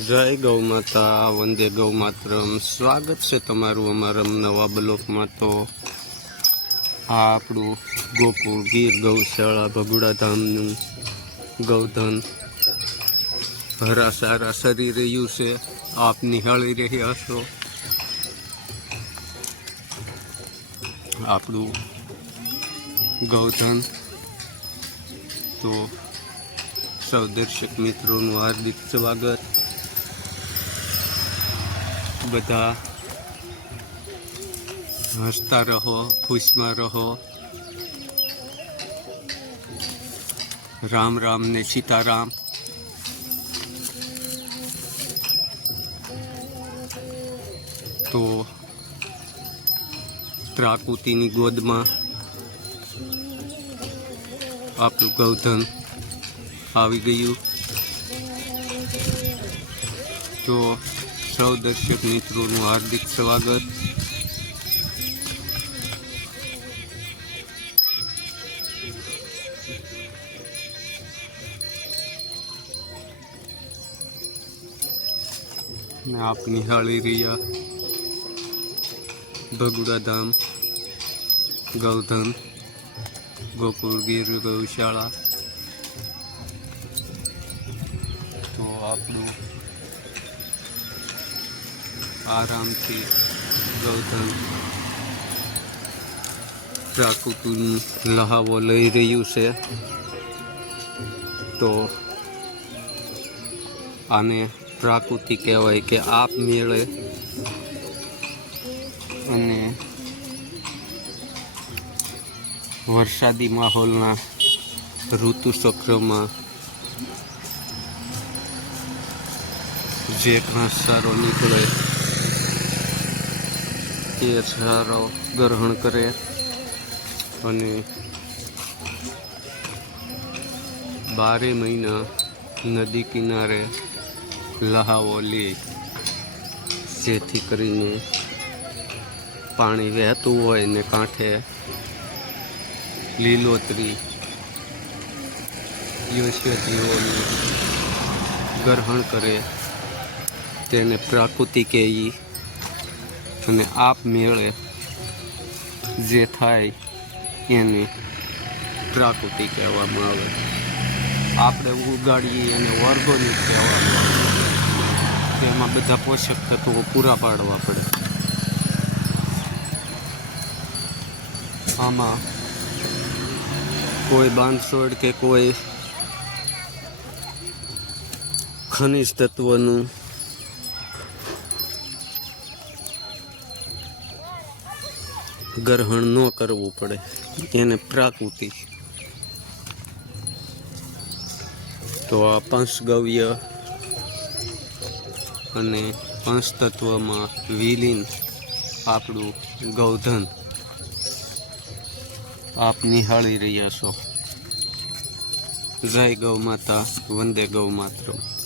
જય ગૌ માતા, વંદે ગૌ માતરમ. સ્વાગત છે તમારું અમારા નવા બ્લોકમાં તો. આ આપણું ગોકુળ ગીર ગૌશાળા ભગુડા ધામનું ગૌધન. હરા સારા સરી રહ્યું છે. આપ નિહાળી રહ્યા છો. આપણું ગૌધન. તો સૌ દર્શક મિત્રોનું હાર્દિક સ્વાગત. બધા હસતા રહો, ખુશમાં રહો. રામ રામ ને સીતારામ. તો ત્રાકુતિની ગોદમાં આપણું ગૌધન આવી ગયું. તો સૌ દર્શક મિત્રોનું હાર્દિક સ્વાગત આપ નિહાળી રહ્યા ભગુડા ધામ ગૌધન ગોકુળ ગીર ગૌશાળા તો આપણું આરામથી ગૌધન પ્રાકૃતિક લહાવો લઈ રહ્યું છે તો આને પ્રાકૃતિ કહેવાય કે આપ મેળે અને વરસાદી માહોલના ઋતુ ચક્રમાં જે ઘાસ સારો નીકળે એ સારો ગ્રહણ કરે અને બારે મહિના નદી કિનારે લહાવો લે, જેથી કરીને પાણી વહેતું હોય ને કાંઠે લીલોતરી ઔષધિઓનું ગ્રહણ કરે. તેને પ્રાકૃતિક કહેવી અને આપ મેળે જે થાય એને પ્રાકૃતિક કહેવામાં આવે આપણે ઉગાડીએ એને ઓર્ગોનિક કહેવામાં આવે તેમાં બધા પોષક તત્વો પૂરા પાડવા પડે. આમાં કોઈ બાંધછોડ કે કોઈ ખનિજ તત્વનું ગ્રહણ ન કરવું પડે, એને પ્રાકૃતિ. તો આ પંચગવ્ય અને પંચતત્વમાં વિલીન આપણું ગૌધન. આપ નિહાળી રહ્યા છો. જય ગૌ માતા, વંદે ગૌ માતરમ.